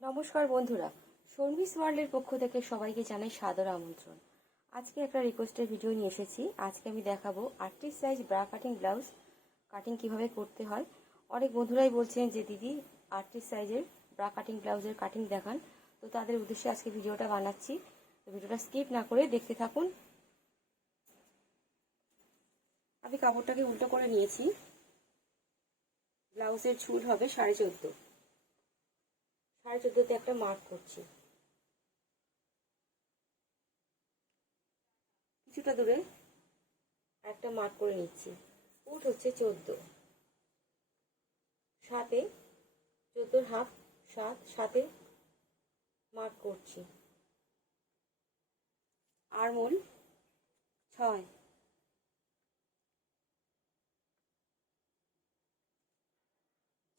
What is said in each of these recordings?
নমস্কার বন্ধুরা, শর্মিস ওয়ার্ল্ডের পক্ষ থেকে সবাইকে জানাই সাদর আমন্ত্রণ। আজকে একটা রিকোয়েস্টের ভিডিও নিয়ে এসেছি। আজকে আমি দেখাবো 38 size bra cutting blouse cutting কিভাবে করতে হয়। অনেক বন্ধুরাই বলছেন যে দিদি 38 সাইজের ব্রা কাটিং ব্লাউজের কাটিং দেখান, তো তাদের উদ্দেশ্যে আজকে ভিডিওটা বানাচ্ছি। তো ভিডিওটা স্কিপ না করে দেখতে থাকুন। আমি কাপড়টাকে উল্টো করে নিয়েছি। ব্লাউজের ঝুল হবে 14.5। 14.5তে একটা মার্ক করছি। কিছুটা দূরে একটা মার্ক করে নিচ্ছি। ফুট হচ্ছে 14, সাথে 14 হাফ 7, সাথে মার্ক করছি। আরমোল 6,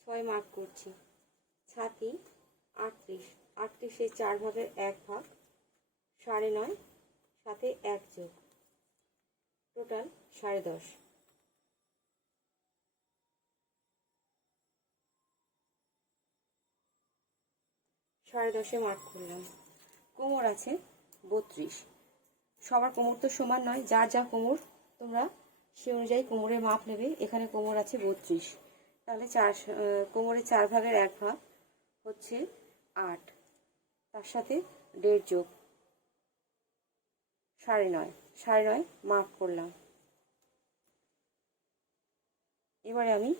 6 মার্ক করছি। ছাতি 38, 38-এর 4 ভাগের 1 ভাগ 9.5, সাথে 1 যোগ, টোটাল 10.5। 10.5-এ মার্ক করলাম। কোমর আছে 32। সবার কোমর তো সমান নয়, যার যা কোমর তোমরা সে অনুযায়ী কোমরের মাপ নেবে। এখানে কোমর আছে 32, তাহলে কোমরের 4 ভাগের 1 ভাগ হচ্ছে 8, তার সাথে 1.5 যোগ 9.5, 9.5 মার্ক করলাম। এবারে আমি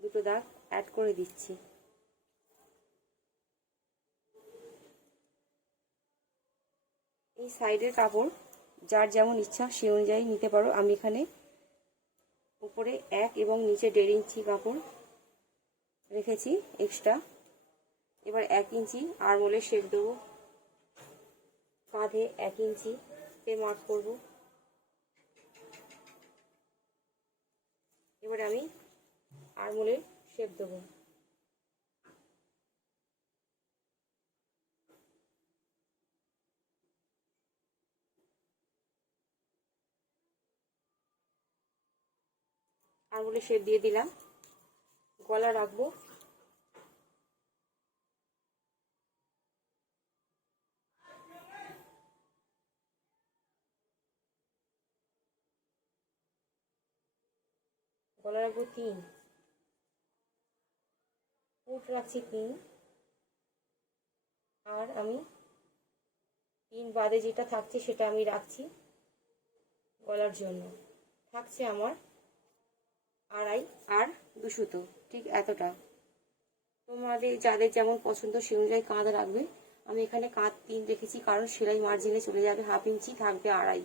দুটো দাগ অ্যাড করে দিচ্ছি। এই সাইডের কাপড় যার যেমন ইচ্ছা সে অনুযায়ী নিতে পারো। আমি এখানে উপরে 1 এবং নিচে 1.5 ইঞ্চি কাপড় রেখেছি এক্সট্রা। এবার 1 ইঞ্চি আরমোলে শেপ দেবো। কাঁধে 1 ইঞ্চিতে মার্ক করব। এবারে আমি আরমোলে শেপ দেবো। আরমোলে শেপ দিয়ে দিলাম। গলা রাখবো গলা রাখবো 3, ফুট রাখছি 3, আর আমি 3 বাদে যেটা থাকছে সেটা আমি রাখছি গলার জন্য। থাকছে আমার 2.5 আর 2 সুতো, ঠিক এতটা। তোমাদের যাদের যেমন পছন্দ সে অনুযায়ী কাঁধ রাখবে। আমি এখানে কাঁধ 3 রেখেছি, কারণ সেলাই মার্জিনে চলে যাবে হাফ ইঞ্চি, থাকবে 2.5।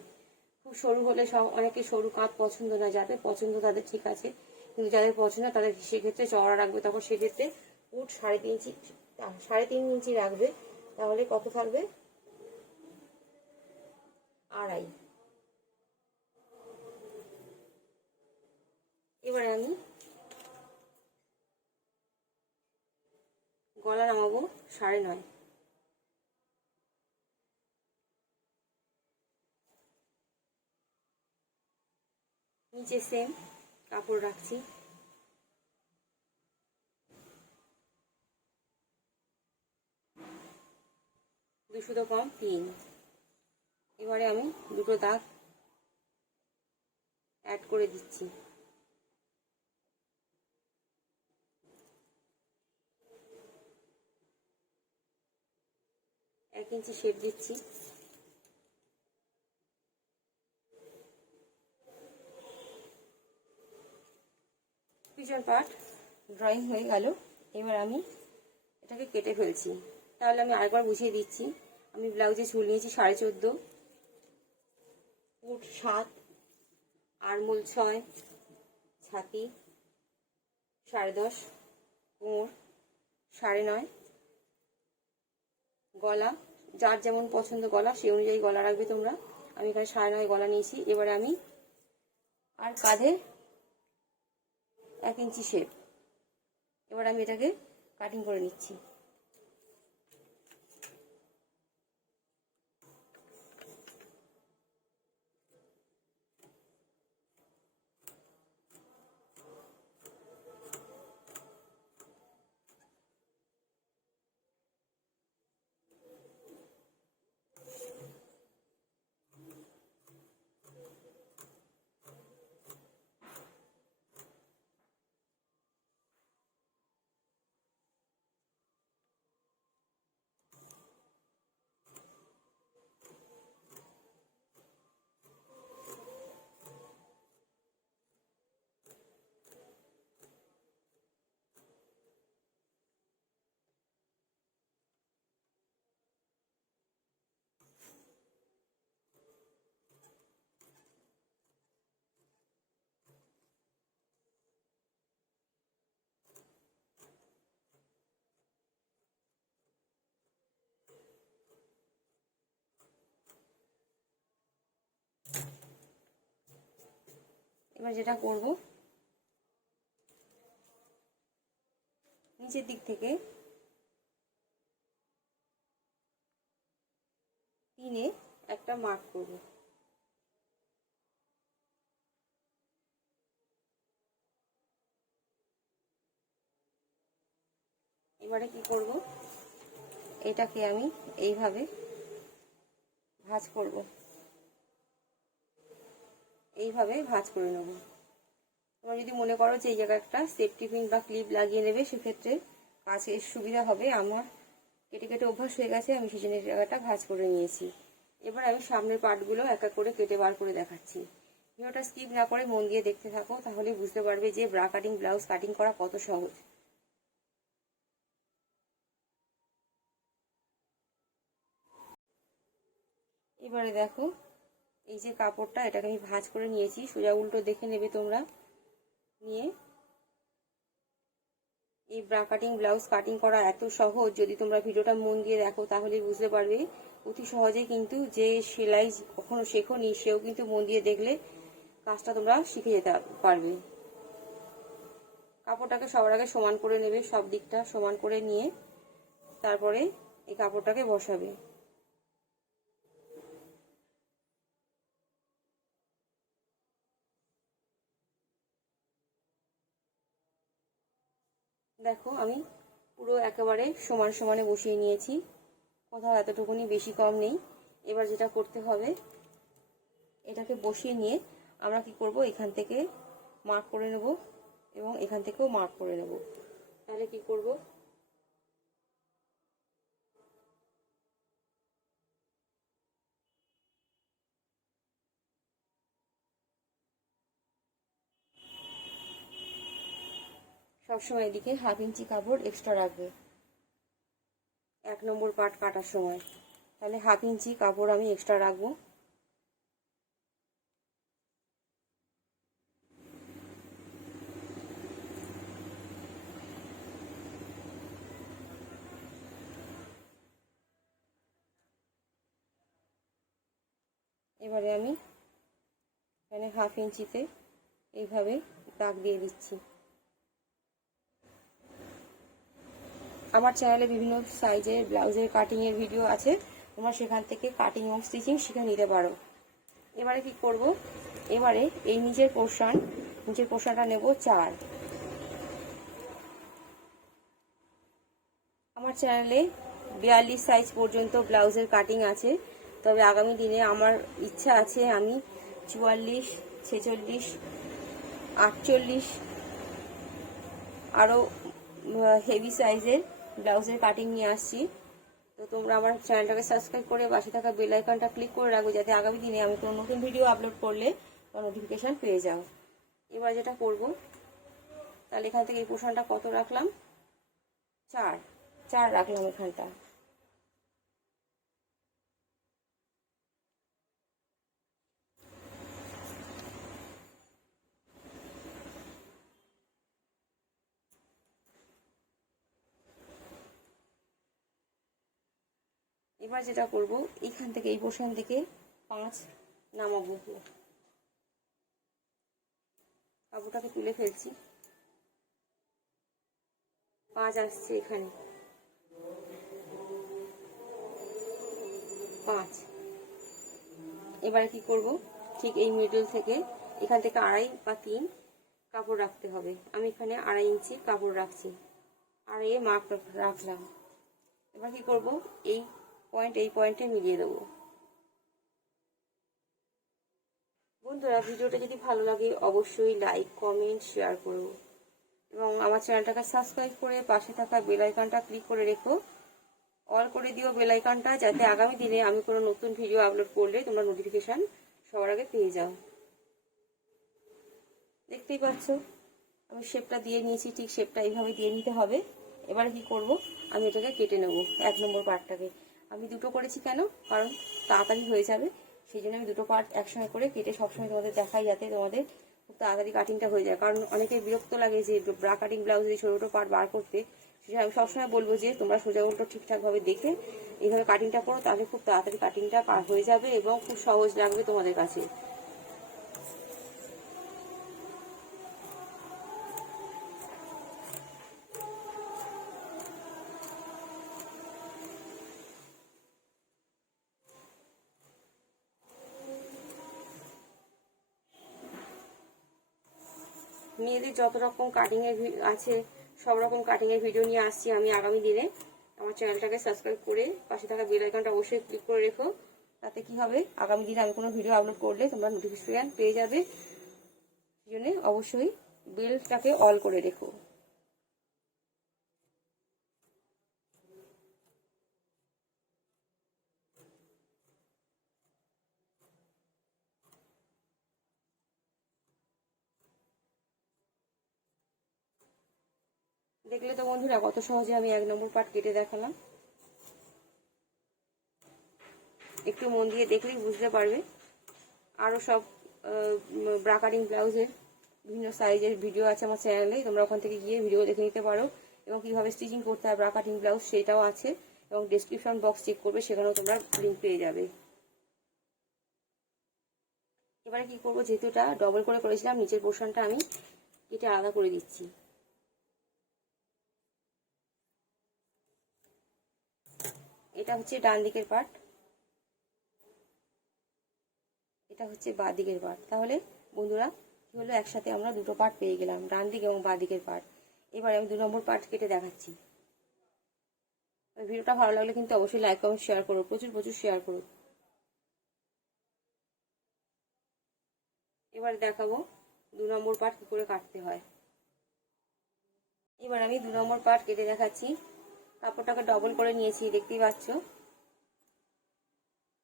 খুব সরু হলে অনেকে সরু কাঁধ পছন্দ না, যাদের পছন্দ তাদের ঠিক আছে, কিন্তু যাদের পছন্দ তাদের সেক্ষেত্রে চওড়া রাখবে। তখন সেক্ষেত্রে ফুট 3.5 ইঞ্চি, 3.5 ইঞ্চি রাখবে। তাহলে কত থাকবে? 2.5। এবারে আমি গলা নামাবো 9.5। নিচে সেম কাপড় রাখছি। দুশো কম 3। এবারে আমি দুটো দাগ অ্যাড করে দিচ্ছি। এক ইঞ্চি শেপ দিচ্ছি। পিছন পার্ট ড্রয়িং হয়ে গেল। এবার আমি এটাকে কেটে ফেলছি। তাহলে আমি আরেকবার বুঝিয়ে দিচ্ছি। আমি ব্লাউজে ঝুল নিয়েছি 14.5, ফুট 7, আরমোল 6, ছাতি 10.5, কোমর 9.5, গলা যার যেমন পছন্দ গলা সেই অনুযায়ী গলা রাখবে তোমরা। আমি এখানে 9.5 গলা নিয়েছি। এবারে আমি আর কাঁধে 1 ইঞ্চি শেপ। এবার আমি এটাকে কাটিং করে নিচ্ছি। এবার যেটা করব, নিচের দিক থেকে 3-এ একটা মার্ক করব। এবারে কি করব, এটাকে আমি এইভাবে ভাঁজ করব, এইভাবে ভাঁজ করে নেব। তোমরা যদি মনে করো যে এই জায়গায় একটা সেফটি পিন বা ক্লিপ লাগিয়ে নেবে, সেক্ষেত্রে কাছে সুবিধা হবে। আমার কেটে কেটে অভ্যাস হয়ে গেছে, আমি সেই জন্য এই জায়গাটা ভাঁজ করে নিয়েছি। এবার আমি সামনের পার্টগুলো এক এক করে কেটে বার করে দেখাচ্ছি। ভিডিওটা স্কিপ না করে মন দিয়ে দেখতে থাকো, তাহলে বুঝতে পারবে যে ব্রা কাটিং ব্লাউজ কাটিং করা কত সহজ। এবারে দেখো, এই যে কাপড়টা, এটাকে আমি ভাঁজ করে নিয়েছি। সোজা উল্টো দেখে নেবে তোমরা, নিয়ে এই ব্রা কাটিং ব্লাউজ কাটিং করা এত সহজ। যদি তোমরা ভিডিওটা মন দিয়ে দেখো তাহলেই বুঝতে পারবে অতি সহজেই। কিন্তু যে সেলাই কখনো শেখোনি, সেও কিন্তু মন দিয়ে দেখলে কাজটা তোমরা শিখে যেতে পারবে। কাপড়টাকে সবার আগে সমান করে নেবে, সব দিকটা সমান করে নিয়ে তারপরে এই কাপড়টাকে বসাবে। দেখো আমি পুরো একেবারে সমান সমানে বসিয়ে নিয়েছি, কোথাও এতটুকুনি বেশি কম নেই। এবার যেটা করতে হবে, এটাকে বসিয়ে নিয়ে আমরা কি করব, এখান থেকে মার্ক করে নেব এবং এখান থেকেও মার্ক করে নেব। তাহলে কি করব, সবসময় এদিকে 1/2 ইঞ্চি কাপড় এক্সট্রা রাখবে 1 নম্বর পার্ট কাটার সময়। তাহলে 1/2 ইঞ্চি কাপড় আমি এক্সট্রা রাখবো। এবারে আমি এখানে 1/2 ইঞ্চিতে এইভাবে দাগ দিয়ে দিচ্ছি। আমার চ্যানেলে বিভিন্ন সাইজের ব্লাউজের কাটিংয়ের ভিডিও আছে, তোমরা সেখান থেকে কাটিং এবং স্টিচিং শিখে নিতে পারো। এবারে কি করব, এবারে এই নিচের পোর্শনটা নেব 4। আমার চ্যানেলে 42 সাইজ পর্যন্ত ব্লাউজের কাটিং আছে, তবে আগামী দিনে আমার ইচ্ছা আছে আমি 44, 46, 48 আরও হেভি সাইজের ব্লাউজের কাটিং নিয়ে আসছি। তো তোমরা আমার চ্যানেলটাকে সাবস্ক্রাইব করে পাশে থাকা বেল আইকনটা ক্লিক করে রাখো, যাতে আগামী দিনে আমি কোনো নতুন ভিডিও আপলোড করলে নোটিফিকেশান পেয়ে যাও। এবার যেটা করব, তাহলে এখান থেকে এই পোর্শনটা কত রাখলাম, 4 রাখলাম এখানটা। এবার যেটা করব, এইখান থেকে এই পোর্শন থেকে 5 নামাবো। কাপড়টাকে তুলে ফেলছি, 5 আসছে এখানে, 5। এবারে কি করব, ঠিক এই মিডল থেকে এখান থেকে 2.5 বা 3 কাপড় রাখতে হবে। আমি এখানে 2.5 ইঞ্চি কাপড় রাখছি, আর এই মার্ক রাখলাম। এবার কি করব, এই পয়েন্টে মিলিয়ে দেবো। বন্ধুরা, ভিডিওটা যদি ভালো লাগে অবশ্যই লাইক, কমেন্ট, শেয়ার করো এবং আমার চ্যানেলটাকে সাবস্ক্রাইব করে পাশে থাকা বেল আইকনটা ক্লিক করে রেখো, অল করে দিও বেল আইকনটা, যাতে আগামী দিনে আমি কোনো নতুন ভিডিও আপলোড করলে তোমরা নোটিফিকেশান সবার আগে পেয়ে যাও। দেখতেই পাচ্ছ আমি শেপটা দিয়ে নিয়েছি, ঠিক শেপটা এইভাবে দিয়ে নিতে হবে। এবারে কি করব, আমি এটাকে কেটে নেব 1 নম্বর পার্টটাকে। আমি দুটো করেছি কেন, কারণ তাড়াতাড়ি হয়ে যাবে, সেই জন্য আমি দুটো পার্ট একসঙ্গে করে কেটে সবসময় তোমাদের দেখাই, যাতে তোমাদের খুব তাড়াতাড়ি কাটিংটা হয়ে যায়। কারণ অনেকে বিরক্ত লাগে যে ব্রা কাটিং ব্লাউজের ছোটো ছোটো পার্ট বার করতে, সেটা আমি সবসময় বলবো যে তোমরা সোজা উল্টো ঠিকঠাকভাবে দেখে এইভাবে কাটিংটা করো, তাহলে খুব তাড়াতাড়ি কাটিংটা হয়ে যাবে এবং খুব সহজ লাগবে তোমাদের কাছে। মেয়েদের যত রকম কাটিংয়ের আছে সব রকম কাটিংয়ের ভিডিও নিয়ে আসছি আমি আগামী দিনে। আমার চ্যানেলটাকে সাবস্ক্রাইব করে পাশে থাকা বেল আইকনটা অবশ্যই ক্লিক করে রেখো। তাতে কি হবে, আগামী দিনে আমি কোনো ভিডিও আপলোড করলে তোমরা নোটিফিকেশন পেয়ে যাবে। সেই জন্য অবশ্যই বেলটাকে অল করে রেখো। দেখলে তো বন্ধুরা কত সহজে আমি 1 নম্বর পার্ট কেটে দেখালাম। একটু মন দিয়ে দেখলেই বুঝতে পারবে। আরও সব ব্রা কাটিং ব্লাউজের বিভিন্ন সাইজের ভিডিও আছে আমার চ্যানেলে, তোমরা ওখান থেকে গিয়ে ভিডিও দেখে নিতে পারো। এবং কীভাবে স্টিচিং করতে হয় ব্রা কাটিং ব্লাউজ সেটাও আছে, এবং ডেসক্রিপশন বক্স চেক করবে, সেখানেও তোমরা লিঙ্ক পেয়ে যাবে। এবারে কি করবো, যেহেতু এটা ডবল করে করেছিলাম, নিচের পোর্শনটা আমি কেটে আলাদা করে দিচ্ছি। এটা হচ্ছে ডান দিকের পার্ট, এটা হচ্ছে বাঁ দিকের পার্ট। তাহলে বন্ধুরা কি হলো, একসাথে আমরা দুটো পার্ট পেয়ে গেলাম, ডান দিক এবং বাঁ দিকের পার্ট। এবারে আমি 2 নম্বর পার্ট কেটে দেখাচ্ছি। ভিডিওটা ভালো লাগলে কিন্তু অবশ্যই লাইক কমেন্ট শেয়ার করো, প্রচুর প্রচুর শেয়ার করো। এবার দেখাবো 2 নম্বর পার্ট কি করে কাটতে হয়। এবার আমি 2 নম্বর পার্ট কেটে দেখাচ্ছি। কাপড়টাকে ডবল করে নিয়েছি, দেখতেই পাচ্ছ।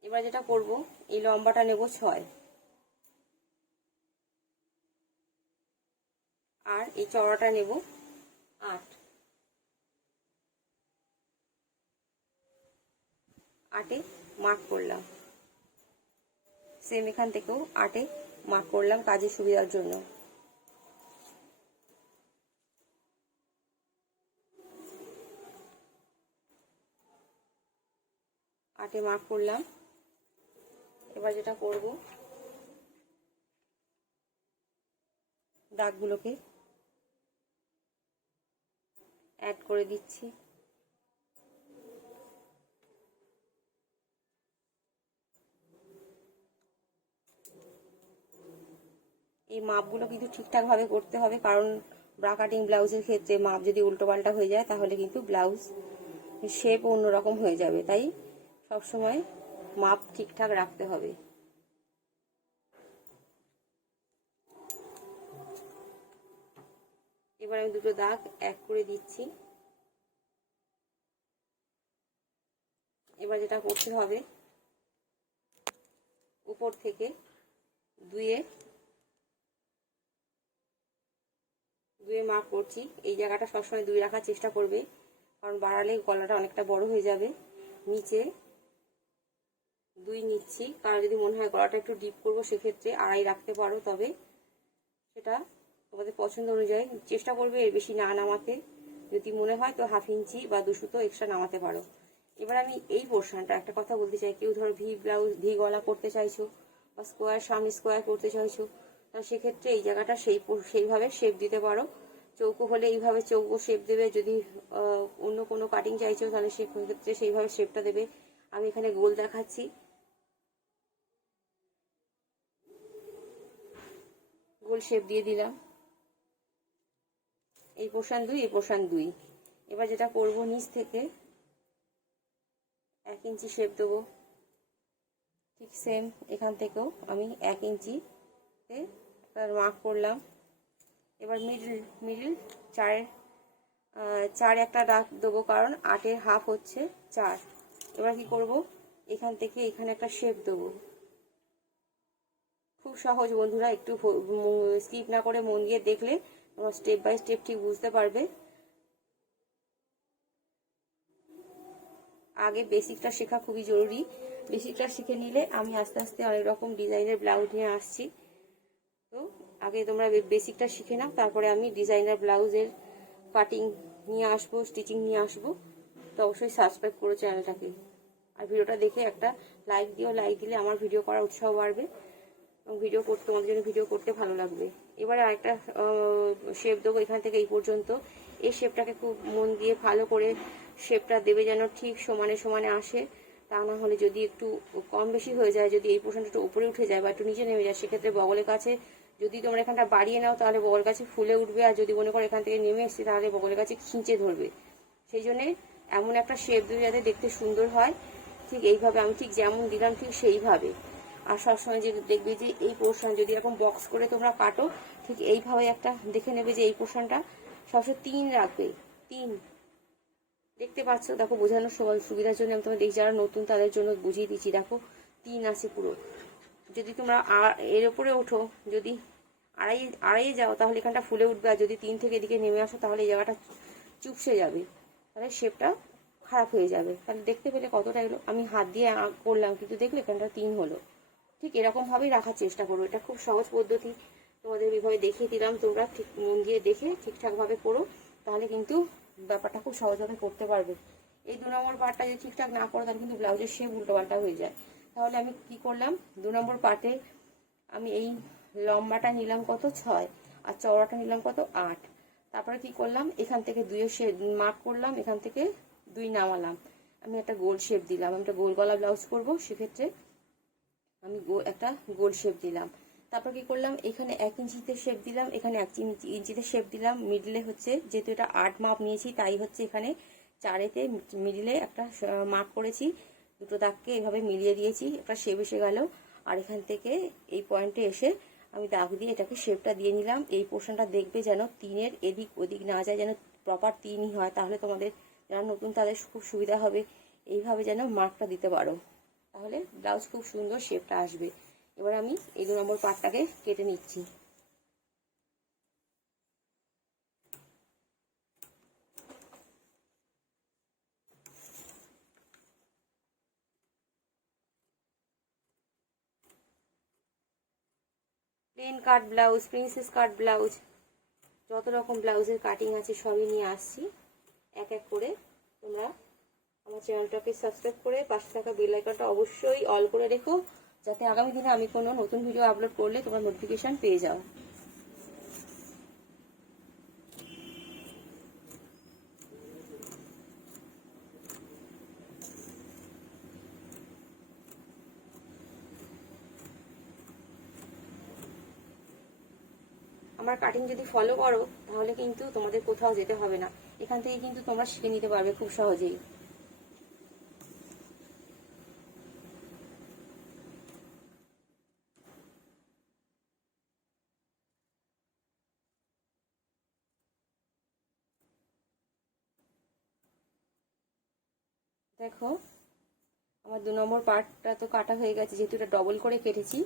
এবার যেটা করব, এই লম্বাটা নেব 6 আর এই চওড়াটা নেব 8। 8-এ মার্ক করলাম। সেম এখান থেকেও 8-এ মার্ক করলাম কাজের সুবিধার জন্য। আটে মার্ক করলাম। এবার যেটা করব, দাগগুলোকে অ্যাড করে দিচ্ছি। এই মাপগুলো কিন্তু ঠিকঠাকভাবে করতে হবে, কারণ ব্রা কাটিং ব্লাউজের ক্ষেত্রে মাপ যদি উল্টোপাল্টা হয়ে যায় তাহলে কিন্তু ব্লাউজ শেপ অন্যরকম হয়ে যাবে। তাই সবসময় মাপ ঠিকঠাক রাখতে হবে। এবার আমি দুটো দাগ এক করে দিচ্ছি। এবার যেটা করতে হবে, উপর থেকে দুয়ে মার্ক করছি। এই জায়গাটা সবসময় 2 রাখার চেষ্টা করবে, কারণ বাড়ালে গলাটা অনেকটা বড় হয়ে যাবে। নিচে 2 নিচ্ছি, কারণ যদি মনে হয় গলাটা একটু ডিপ করবো সেক্ষেত্রে 2.5 রাখতে পারো, তবে সেটা তোমাদের পছন্দ অনুযায়ী চেষ্টা করবে এর বেশি না নামাতে। যদি মনে হয় তো 1/2 ইঞ্চি বা 2 সুতো এক্সট্রা নামাতে পারো। এবার আমি এই পোর্শনটা একটা কথা বলতে চাই, কেউ ধরো ভি গলা করতে চাইছো বা সামনে স্কোয়ার করতে চাইছো, তাহলে সেক্ষেত্রে এই জায়গাটা সেইভাবে শেপ দিতে পারো। চৌকো হলে এইভাবে চৌকো শেপ দেবে, যদি অন্য কোনো কাটিং চাইছো তাহলে সেক্ষেত্রে সেইভাবে শেপটা দেবে। আমি এখানে গোল দেখাচ্ছি, গোল শেপ দিয়ে দিলাম। এই পোর্শন 2, এই পোর্শন 2। এবার যেটা করব, নিচ থেকে 1 ইঞ্চি শেপ দেবো। ঠিক সেম এখান থেকেও আমি 1 ইঞ্চিতে মার্ক করলাম। এবার মিডিল 4 একটা দাগ দেবো, কারণ 8-এর হাফ হচ্ছে 4। এবার কি করব, এখান থেকে এখানে একটা শেপ দেবো। খুব সহজ বন্ধুরা, একটু স্কিপ না করে মন দিয়ে দেখলে তোমরা স্টেপ বাই স্টেপ ঠিক বুঝতে পারবে। আগে বেসিকটা শেখা খুবই জরুরি। বেসিকটা শিখে নিলে আমি আস্তে আস্তে অনেক রকম ডিজাইনের ব্লাউজ নিয়ে আসছি। তো আগে তোমরা বেসিকটা শিখে নাও, তারপরে আমি ডিজাইনার ব্লাউজের কাটিং নিয়ে আসবো, স্টিচিং নিয়ে আসবো। তো অবশ্যই সাবস্ক্রাইব করো চ্যানেলটাকে, আর ভিডিওটা দেখে একটা লাইক দিও। লাইক দিলে আমার ভিডিও করার উৎসাহ বাড়বে এবং ভিডিও করতে তোমাদের জন্য ভিডিও করতে ভালো লাগবে। এবারে আরেকটা শেপ দেবো এখান থেকে এই পর্যন্ত। এই শেপটাকে খুব মন দিয়ে ভালো করে শেপটা দেবে, যেন ঠিক সমানে সমানে আসে। তা না হলে যদি একটু কম বেশি হয়ে যায়, যদি এই পোর্শনটা একটু উপরে উঠে যায় বা একটু নিচে নেমে যায়, সেক্ষেত্রে বগলের কাছে যদি তোমরা এখানটা বাড়িয়ে নাও তাহলে বগল কাছে ফুলে উঠবে, আর যদি মনে করো এখান থেকে নেমে এসছে তাহলে বগলের কাছে খিঁচে ধরবে। সেই জন্যে এমন একটা শেপ দিলে যাতে দেখতে সুন্দর হয়, ঠিক এইভাবে আমি ঠিক যেমন দিলাম ঠিক সেইভাবে। আর সবসময় যে দেখবে যে এই পোর্শন যদি এরকম বক্স করে তোমরা কাটো, ঠিক এইভাবে একটা দেখে নেবে যে এই পোর্শনটা সবসময় 3 রাখবে। 3 দেখতে পাচ্ছ, দেখো বোঝানোর সুবিধার জন্য আমি তোমার দেখি, যারা নতুন তাদের জন্য বুঝিয়ে দিচ্ছি। দেখো 3 আছে পুরো। যদি তোমরা এর উপরে ওঠো, যদি আড়াইয়ে যাও তাহলে এখানটা ফুলে উঠবে, আর যদি 3 থেকে এদিকে নেমে আসো তাহলে এই জায়গাটা চুপসে যাবে, তাহলে শেপটা খারাপ হয়ে যাবে। তাহলে দেখতে পেলে কতটা এলো, আমি হাত দিয়ে করলাম কিন্তু দেখলে এখানটা 3 হলো। ঠিক এরকমভাবেই রাখার চেষ্টা করো। এটা খুব সহজ পদ্ধতি, তোমাদের এইভাবে দেখিয়ে দিলাম। তোমরা ঠিক মন দিয়ে দেখে ঠিকঠাকভাবে করো, তাহলে কিন্তু ব্যাপারটা খুব সহজভাবে করতে পারবে। এই 2 নম্বর পার্টটা যদি ঠিকঠাক না করো তাহলে কিন্তু ব্লাউজের শেপ উল্টোপাল্টা হয়ে যায়। তাহলে আমি কি করলাম, 2 নম্বর পার্টে আমি এই লম্বাটা নিলাম কত 6, আর চওড়াটা নিলাম কত 8। তারপরে কি করলাম, এখান থেকে 2 শেপ মার্ক করলাম, এখান থেকে 2 নামালাম, আমি একটা গোল শেপ দিলাম। আমি একটা গোল গলা ব্লাউজ করবো, সেক্ষেত্রে আমি একটা গোল শেপ দিলাম। তারপর কি করলাম, এখানে 1 ইঞ্চিতে শেপ দিলাম, এখানে 1 ইঞ্চিতে শেপ দিলাম। মিডলে হচ্ছে যেহেতু এটা 8 মাপ নিয়েছি, তাই হচ্ছে এখানে 4-এতে মিডলে একটা মার্ক করেছি, দুটো দাগকে এভাবে মিলিয়ে দিয়েছি, একটা শেপ এসে গেল। আর এখান থেকে এই পয়েন্টে এসে আমি দাগ দিয়ে এটাকে শেপটা দিয়ে নিলাম। এই পোর্শনটা দেখবে যেন 3-এর এদিক ওদিক না যায়, যেন প্রপার 3ই হয়, তাহলে তোমাদের যারা নতুন তাদের খুব সুবিধা হবে। এইভাবে যেন মার্কটা দিতে পারো, তাহলে ব্লাউজ খুব সুন্দর শেপটা আসবে। এবার আমি এই 2 নম্বর পার্টটাকে কেটে নিচ্ছি। Plain cut blouse, princess cut blouse, যত রকম ব্লাউজের কাটিং আছে সবই নিয়ে আসছি এক এক করে। তোমরা আমার চ্যানেলটাকে সাবস্ক্রাইব করে পাশে থাকা বেল আইকনটা অবশ্যই অল করে রেখো, যাতে আগামী দিনে আমি কোনো নতুন ভিডিও আপলোড করলে তোমার নোটিফিকেশন পেয়ে যাও। আমার কাটিং যদি ফলো করো তাহলে কিন্তু তোমাদের কোথাও যেতে হবে না, এখান থেকে কিন্তু তোমরা শিখে নিতে পারবে খুব সহজেই। দেখো আমার 2 নম্বর পার্টটা তো কাটা হয়ে গেছে, যেহেতু এটা ডবল করে কেটেছি,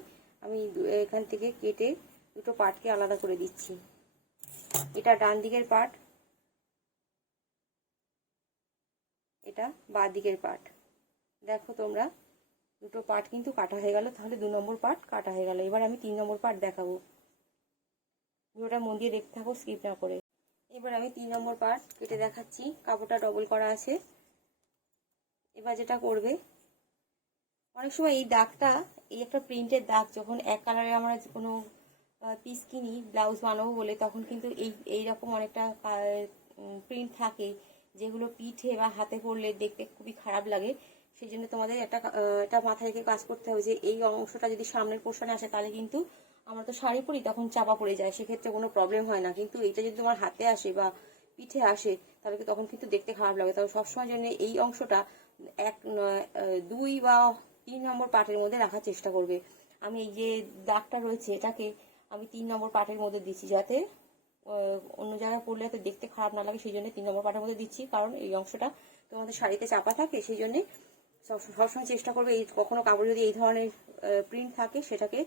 আমি এখান থেকে কেটে দুটো পার্টকে আলাদা করে দিচ্ছি। এটা ডান দিকের পার্ট, এটা বাঁ দিকের পার্ট। দেখো তোমরা দুটো পার্ট কিন্তু কাটা হয়ে গেল, তাহলে 2 নম্বর পার্ট কাটা হয়ে গেল। এবার আমি 3 নম্বর পার্ট দেখাবো, ভিডিওটা মন দিয়ে দেখতে থাকো স্কিপ না করে। এবার আমি 3 নম্বর পার্ট কেটে দেখাচ্ছি, কাপড়টা ডবল করা আছে। এবার যেটা করবে, অনেক সময় এই দাগটা, এই একটা প্রিন্টের দাগ, যখন এক কালারে আমরা কোনো পিস কিনি ব্লাউজ বানাবো বলে, তখন কিন্তু এইরকম অনেকটা প্রিন্ট থাকে, যেগুলো পিঠে বা হাতে পরলে দেখতে খুবই খারাপ লাগে। সেই জন্য তোমাদের এটা মাথায় রেখে কাজ করতে হবে যে এই অংশটা যদি সামনের পোর্শনে আসে তাহলে কিন্তু আমরা তো শাড়ি পরি তখন চাপা পড়ে যায়, সেক্ষেত্রে কোনো প্রবলেম হয় না। কিন্তু এইটা যদি তোমার হাতে আসে বা পিঠে আসে তাহলে তখন কিন্তু দেখতে খারাপ লাগে। তবে সবসময় জন্য এই অংশটা 2 বা 3 নম্বর পার্টের মধ্যে রাখার চেষ্টা করবে। আমি এই যে দাগটা রয়েছে এটাকে আমি 3 নম্বর পার্টের মধ্যে দিচ্ছি, যাতে অন্য জায়গায় পড়লে যাতে দেখতে খারাপ না লাগে, সেই জন্য 3 নম্বর পার্টের মধ্যে দিচ্ছি। কারণ এই অংশটা তোমাদের শাড়িতে চাপা থাকে, সেই জন্য সবসময় চেষ্টা করবে এই কখনো কাপড় যদি এই ধরনের প্রিন্ট থাকে সেটাকে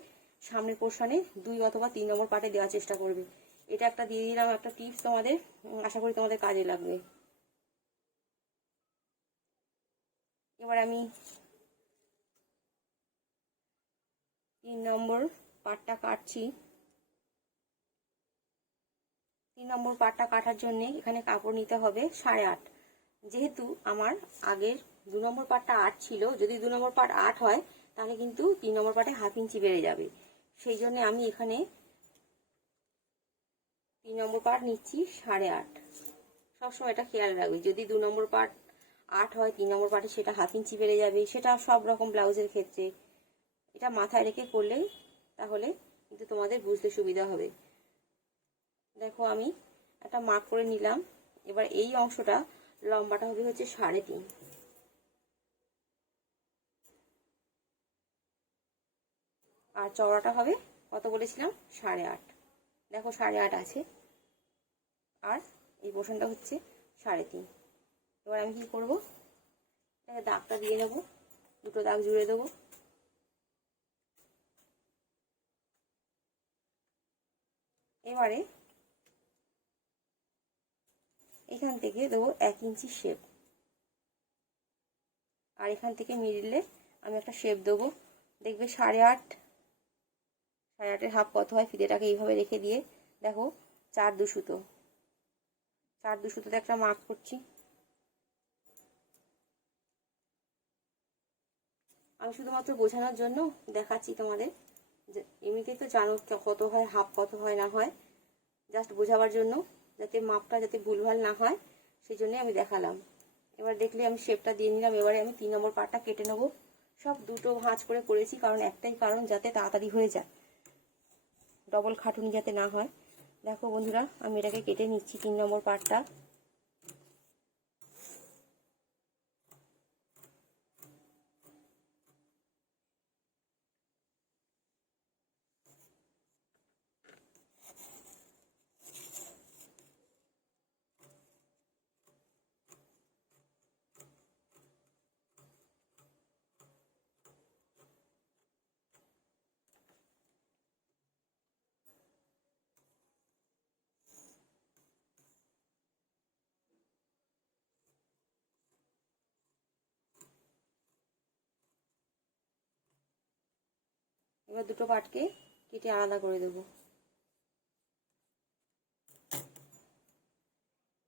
সামনের পোর্শনে 2 অথবা 3 নম্বর পার্টে দেওয়ার চেষ্টা করবে। এটা একটা দিয়ে দিলাম, একটা টিপস তোমাদের, আশা করি তোমাদের কাজে লাগবে। এবার আমি 3 নম্বর পার্টটা কাটছি। 3 নম্বর পার্টটা কাটার জন্য এখানে কাপড় নিতে হবে 8.5। যেহেতু আমার আগের 2 নম্বর পার্টটা 8 ছিল, যদি 2 নম্বর পার্ট 8 হয় তাহলে কিন্তু 3 নম্বর পার্টে 1/2 ইঞ্চি বেড়ে যাবে। সেই জন্য আমি এখানে 3 নম্বর পার্ট নিচ্ছি 8.5। সবসময় এটা খেয়াল রাখবে, যদি 2 নম্বর পার্ট 8 হয় 3 নম্বর পার্টে সেটা 1/2 ইঞ্চি বেড়ে যাবে। সেটা সব রকম ব্লাউজের ক্ষেত্রে এটা মাথায় রেখে করলেই তাহলে কিন্তু তোমাদের বুঝতে সুবিধা হবে। দেখো আমি একটা মার্ক করে নিলাম। এবার এই অংশটা লম্বাটা হবে হচ্ছে 3.5, আর চওড়াটা হবে কত বলেছিলাম 8.5। দেখো 8.5 আছে, আর এই পোর্শনটা হচ্ছে 3.5। এবার আমি কি করবো, দাগটা দিয়ে নেবো, দুটো দাগ জুড়ে দেবো। এবারে এখান থেকে দেবো 1 ইঞ্চি শেপ, আর এখান থেকে মিডিলে আমি একটা শেপ দেবো। দেখবে 8.5, 8.5-এর হাফ কত হয়, ফিতেটাকে এইভাবে রেখে দিয়ে দেখো 4 সুতো, 4 সুতোতে একটা মার্ক করছি। আমি শুধুমাত্র বোঝানোর জন্য দেখাচ্ছি তোমাদের, যে এমনিতেই তো জানো কত হয়, হাফ কত হয় না হয়, জাস্ট বোঝাবার জন্য, যাতে মাপটা যাতে ভুলভাল না হয় সেই জন্যই আমি দেখালাম। এবার দেখলে আমি শেপটা দিয়ে নিলাম। এবারে আমি 3 নম্বর পার্টটা কেটে নেবো। সব দুটো ভাঁজ করে করেছি, কারণ একটাই কারণ, যাতে তাড়াতাড়ি হয়ে যায়, ডবল খাটুনি যাতে না হয়। দেখো বন্ধুরা, আমি এটাকে কেটে নিচ্ছি 3 নম্বর পার্টটা। এবার দুটো পার্টকে কেটে আলাদা করে দেবো।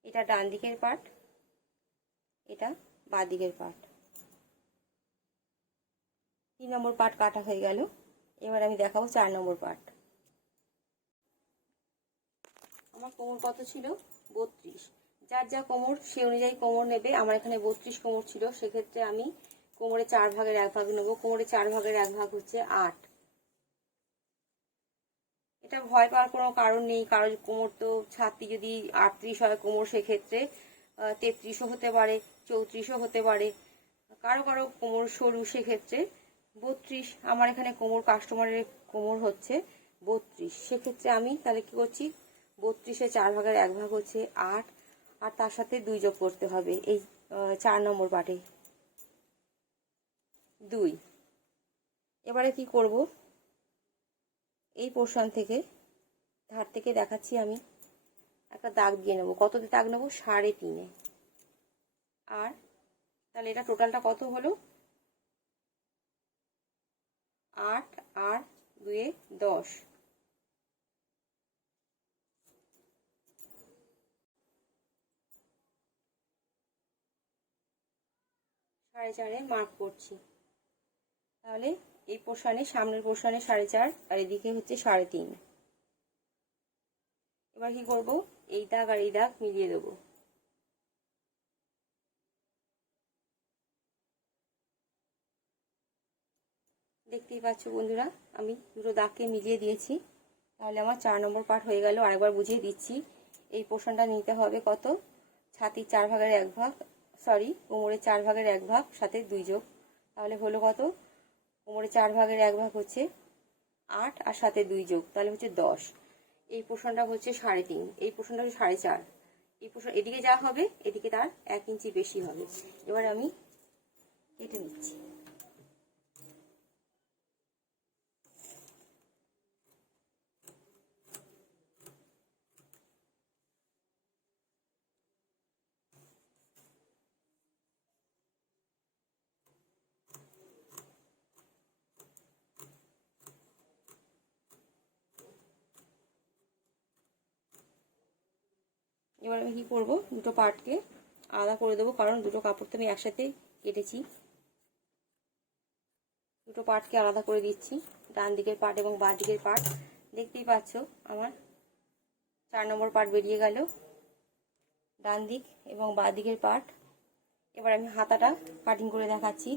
এটা ডান দিকের পার্ট, এটা বাঁ দিকের পার্ট। 3 নম্বর পার্ট কাটা হয়ে গেল। এবার আমি দেখাবো 4 নম্বর পার্ট। আমার কোমর কত ছিল, 32। যার যা কোমর সে অনুযায়ী কোমর নেবে। আমার এখানে 32 কোমর ছিল, সেক্ষেত্রে আমি কোমরে 4 ভাগের 1 ভাগ নেবো। কোমরে 4 ভাগের 1 ভাগ হচ্ছে 8। এটা ভয় পাওয়ার কোনো কারণ নেই। কারোর কোমর তো ছাতি যদি 38 হয় কোমর, সেক্ষেত্রে 33ও হতে পারে, 34ও হতে পারে। কারো কারো কোমর সরু, সেক্ষেত্রে 32। আমার এখানে কোমর, কাস্টমারের কোমর হচ্ছে 32, সেক্ষেত্রে আমি তাহলে কি করছি, 32-এ 4 ভাগের 1 ভাগ হচ্ছে 8, আর তার সাথে 2 যোগ করতে হবে এই 4 নম্বর পার্টে 2। এবারে কি করব, এই পোর্শন থেকে, ধার থেকে দেখাচ্ছি আমি, একটা দাগ দিয়ে নেবো। কততে দাগ নেবো, 3.5-এ। আর তাহলে এটা টোটালটা কত হলো, 8 আর 2-এ 10। 4.5-এ মার্ক করছি। তাহলে এই পোর্শনে, সামনের পোর্শনে 4.5, আর এদিকে হচ্ছে 3.5। এবার কি করব, এই দাগ আর এই দাগ মিলিয়ে দেবো। দেখতেই পাচ্ছ বন্ধুরা, আমি দুটো দাগকে মিলিয়ে দিয়েছি। তাহলে আমার 4 নম্বর পার্ট হয়ে গেল। আরেকবার বুঝিয়ে দিচ্ছি, এই পোর্শনটা নিতে হবে কত, ছাতির 4 ভাগের 1 ভাগ, সরি কোমরের 4 ভাগের 1 ভাগ সাথে 2 যোগ। তাহলে হলো কত, কোমরের 4 ভাগের 1 ভাগ হচ্ছে 8, আর সাথে 2 যোগ, তাহলে হচ্ছে 10। এই পোর্শনটা হচ্ছে 3.5, এই পোর্শনটা হচ্ছে 4.5। এই পোর্শন এদিকে যা হবে, এদিকে তার 1 ইঞ্চি বেশি হবে। এবার আমি কেটে নিচ্ছি। এবার আমি কি করব, দুটো পার্টকে আলাদা করে দেবো, কারণ দুটো কাপড় তো আমি একসাথে কেটেছি। দুটো পার্টকে আলাদা করে দিচ্ছি, ডান দিকের পার্ট এবং বাঁ দিকের পার্ট। দেখতেই পাচ্ছ আমার 4 নম্বর পার্ট বেরিয়ে গেল, ডান দিক এবং বাঁ দিকের পার্ট। এবার আমি হাতাটা কাটিং করে দেখাচ্ছি।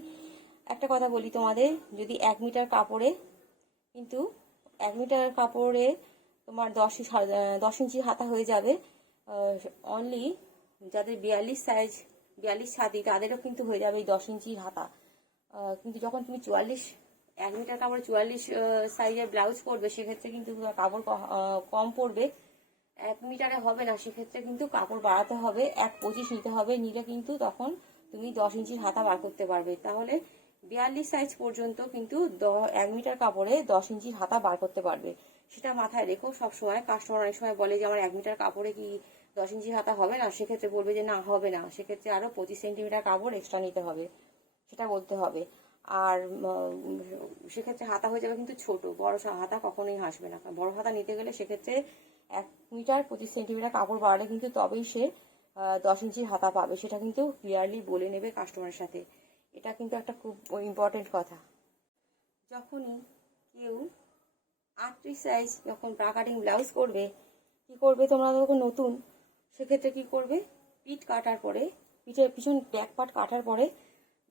একটা কথা বলি তোমাদের, যদি 1 মিটার কাপড়ে কিন্তু 1 মিটার কাপড়ে তোমার 10 ইঞ্চি হাতা হয়ে যাবে। অনলি যাদের 42 সাইজ 42 ছাতি তাদেরও কিন্তু হয়ে যাবে এই 10 ইঞ্চির হাতা। কিন্তু যখন তুমি 1 মিটার কাপড়ে 44 সাইজের ব্লাউজ করবে সেক্ষেত্রে কিন্তু কাপড় কম পড়বে, 1 মিটারে হবে না, সেক্ষেত্রে কিন্তু কাপড় বাড়াতে হবে, 1.25 নিতে হবে, নিলে কিন্তু তখন তুমি 10 ইঞ্চির হাতা বার করতে পারবে। তাহলে 42 সাইজ পর্যন্ত কিন্তু 1 মিটার কাপড়ে 10 ইঞ্চির হাতা বার করতে পারবে। সেটা মাথায় রেখো সবসময়। কাস্টমার অনেক সময় বলে যে আমার 1 মিটার কাপড়ে কি 10 ইঞ্চি হাতা হবে না, সেক্ষেত্রে বলবে যে না হবে না, সেক্ষেত্রে আরো 25 সেন্টিমিটার কাপড় এক্সট্রা নিতে হবে, সেটা বলতে হবে। আর সেক্ষেত্রে হাতা হয়ে যাবে কিন্তু ছোট, বড় হাতা কখনোই আসবে না। বড় হাতা নিতে গেলে সেক্ষেত্রে 1 মিটার 25 সেন্টিমিটার কাপড় বাড়ালে কিন্তু তবেই সে 10 ইঞ্চির হাতা পাবে। সেটা কিন্তু ক্লিয়ারলি বলে নেবে কাস্টমারের সাথে। এটা কিন্তু একটা খুব ইম্পর্টেন্ট কথা। যখনই কেউ 38 সাইজ যখন ব্রা কাটিং ব্লাউজ করবে, কি করবে তোমরা যখন নতুন, সেক্ষেত্রে কি করবে, পিঠ কাটার পরে, পিঠের পিছন ব্যাক পার্ট কাটার পরে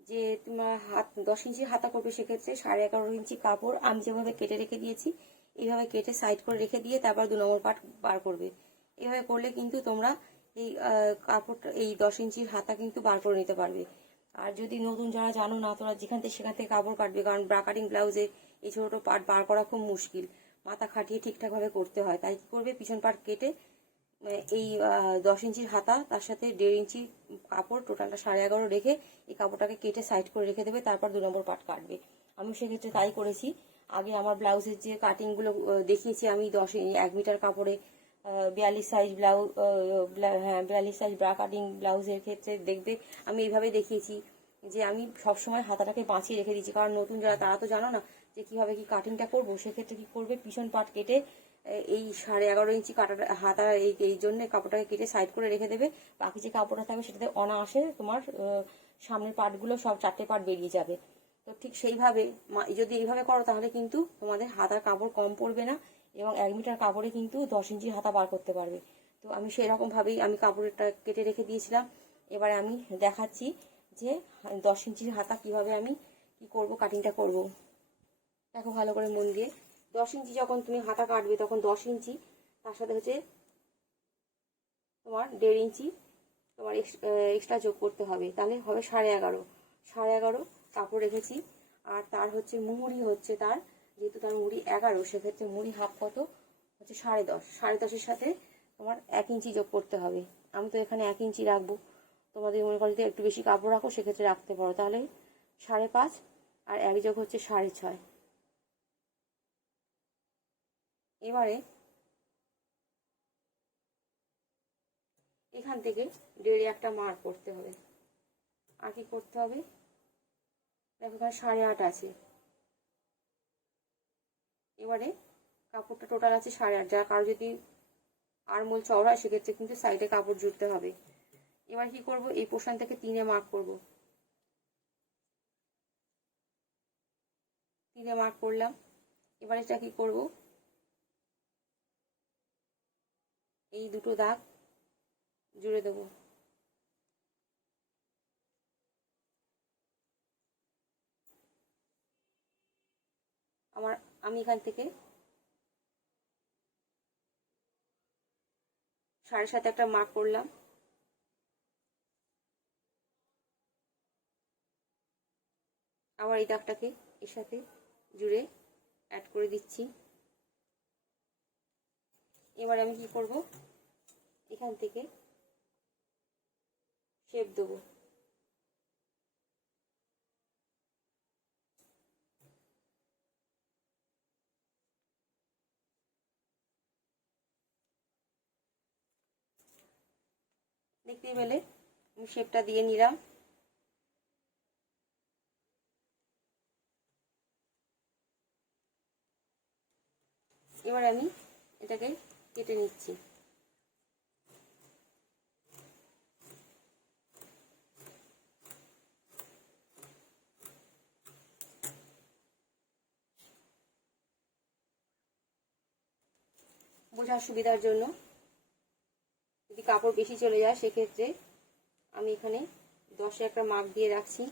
যে তোমার 10 ইঞ্চি হাতা করবে, সেক্ষেত্রে 11.5 ইঞ্চি কাপড় আমি যেভাবে কেটে রেখে দিয়েছি এইভাবে কেটে সাইড করে রেখে দিয়ে তারপর 2 নম্বর পার্ট বার করবে। এইভাবে করলে কিন্তু তোমরা এই কাপড়টা এই 10 ইঞ্চির হাতা কিন্তু বার করে নিতে পারবে। আর যদি নতুন যারা জানো না, তোরা যেখান থেকে সেখান থেকে কাপড় কাটবে, কারণ ব্রা কাটিং ব্লাউজে এই ছোট পার্ট বার করা খুব মুশকিল, মাথা খাটিয়ে ঠিকঠাকভাবে করতে হয়। তাই কি করবে, পিছন পার্ট কেটে এই 10 ইঞ্চির হাতা তার সাথে 1.5 ইঞ্চি কাপড় টোটালটা 11.5 রেখে এই কাপড়টাকে কেটে সাইড করে রেখে দেবে, তারপর 2 নম্বর পার্ট কাটবে। আমি সেক্ষেত্রে তাই করেছি। আগে আমার ব্লাউজের যে কাটিংগুলো দেখিয়েছি আমি 1 মিটার কাপড়ে 42 সাইজ ব্লাউজ, হ্যাঁ 42 সাইজ ব্রা কাটিং ব্লাউজের ক্ষেত্রে দেখবে আমি এইভাবে দেখিয়েছি যে আমি সবসময় হাতাটাকে বাঁচিয়ে রেখে দিয়েছি। কারণ নতুন যারা তারা তো জানো না যে কিভাবে কি কাটিংটা করবো। সেক্ষেত্রে কি করবে, পিছন পার্ট কেটে এই 11.5 ইঞ্চি কাটার হাতা এই জন্য কাপড়টাকে কেটে সাইড করে রেখে দেবে। বাকি যে কাপড়টা থাকবে সেটাতে অনায়াসে তোমার সামনের পার্টগুলো সব 4টে পার্ট বেরিয়ে যাবে। তো ঠিক সেইভাবে যদি এইভাবে করো তাহলে কিন্তু তোমাদের হাতার কাপড় কম পড়বে না এবং 1 মিটার কাপড়ে কিন্তু 10 ইঞ্চি হাতা বার করতে পারবে। তো আমি সেই রকম ভাবেই আমি কাপড়টা কেটে রেখে দিয়েছিলাম। এবারে আমি দেখাচ্ছি যে 10 ইঞ্চির হাতা কিভাবে আমি কি করব, কাটিংটা করব। দেখো ভালো করে মন দিয়ে। 10 ইঞ্চি যখন তুমি হাতা কাটবে তখন 10 ইঞ্চি তার সাথে হচ্ছে তোমার 1.5 ইঞ্চি তোমার এক্সট্রা যোগ করতে হবে, তাহলে হবে 11.5 কাপড় রেখেছি। আর তার হচ্ছে মুহুরি হচ্ছে তার, যেহেতু তার মুহুরি 11, সেক্ষেত্রে মুহুরি হাফ কত হচ্ছে 10.5, 10.5-এর সাথে তোমার 1 ইঞ্চি যোগ করতে হবে। আমি তো এখানে 1 ইঞ্চি রাখবো, তোমাদের মনে করলে একটু বেশি কাপড় রাখো সেক্ষেত্রে রাখতে পারো। তাহলে 5.5 আর 1 যোগ হচ্ছে 6.5। এবারে এখান থেকে 1.5 একটা মার্ক করতে হবে। আর কি করতে হবে, দেখো এখানে 8.5 আছে। এবারে কাপড়টা টোটাল আছে 8.5, যার কারো যদি আরমোল চওড়া হয় সেক্ষেত্রে কিন্তু সাইডে কাপড় জুড়তে হবে। এবার কি করব, এই পোর্শন থেকে 3-এ মার্ক করব। 3-এ মার্ক করলাম। এবার এটা কি করব, এই দুটো দাগ জুড়ে দেবো। আমি এখান থেকে 7.5 একটা মার্ক করলাম। আবার এই দাগটাকে এর সাথে জুড়ে অ্যাড করে দিচ্ছি। এবার আমি কি করব, এখান থেকে শেপ দেবো। দেখতেই পেলে আমি শেপটা দিয়ে নিলাম। এবার আমি এটাকে কেটে নিচ্ছি। বোঝার সুবিধার জন্য, যদি কাপড় বেশি চলে যায় সেক্ষেত্রে আমি এখানে 10-এ একটা মার্ক দিয়ে রাখছি।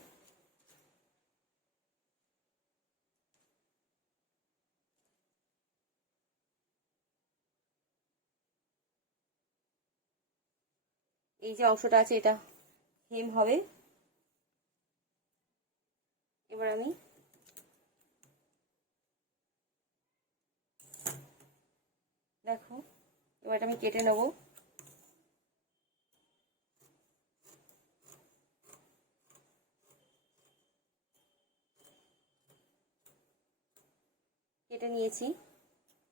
এই যে অংশটা আছে এটা হেম হবে। এবার আমি দেখো এবার আমি কেটে নেব। কেটে নিয়েছি।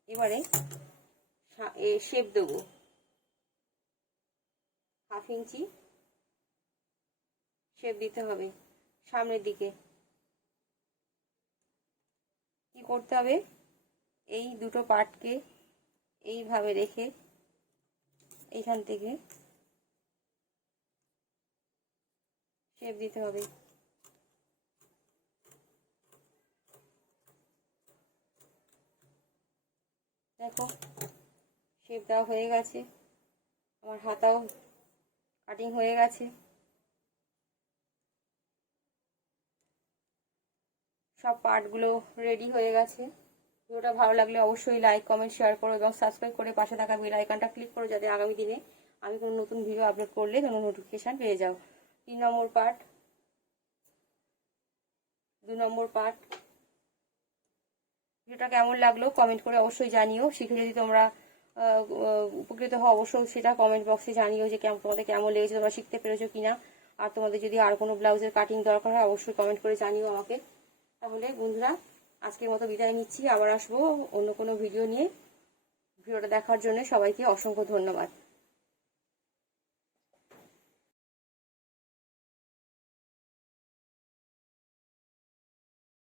এবারে শেপ দেবো, 1/2 ইঞ্চি শেপ দিতে হবে সামনের দিকে। কি করতে হবে, এই দুটো পার্টকে এইভাবে রেখে এইখান থেকে শেপ দিতে হবে। দেখো শেপ দেওয়া হয়ে গেছে, আমার হাতাও কাটিং হয়ে গেছে। সব পার্টগুলো রেডি হয়ে গেছে। ভিডিওটা ভালো লাগলে অবশ্যই লাইক কমেন্ট শেয়ার করো এবং সাবস্ক্রাইব করে পাশে থাকা বেল আইকনটা ক্লিক করো, যাতে আগামী দিনে আমি কোনো নতুন ভিডিও আপলোড করলে তোমরা নোটিফিকেশান পেয়ে যাও। 3 নম্বর পার্ট, 2 নম্বর পার্ট। ভিডিওটা কেমন লাগলো কমেন্ট করে অবশ্যই জানিও। শিখে যদি তোমরা উপকৃত হও অবশ্যই সেটা কমেন্ট বক্সে জানিও যে তোমাদের কেমন লেগেছে, তোমরা শিখতে পেরেছো কিনা। আর তোমাদের যদি আর কোনো ব্লাউজের কাটিং দরকার হয় অবশ্যই কমেন্ট করে জানিও আমাকে। তাহলে বন্ধুরা আজকের মতো বিদায় নিচ্ছি, আবার আসবো অন্য কোনো ভিডিও নিয়ে। ভিডিওটা দেখার জন্য সবাইকে অসংখ্য ধন্যবাদ।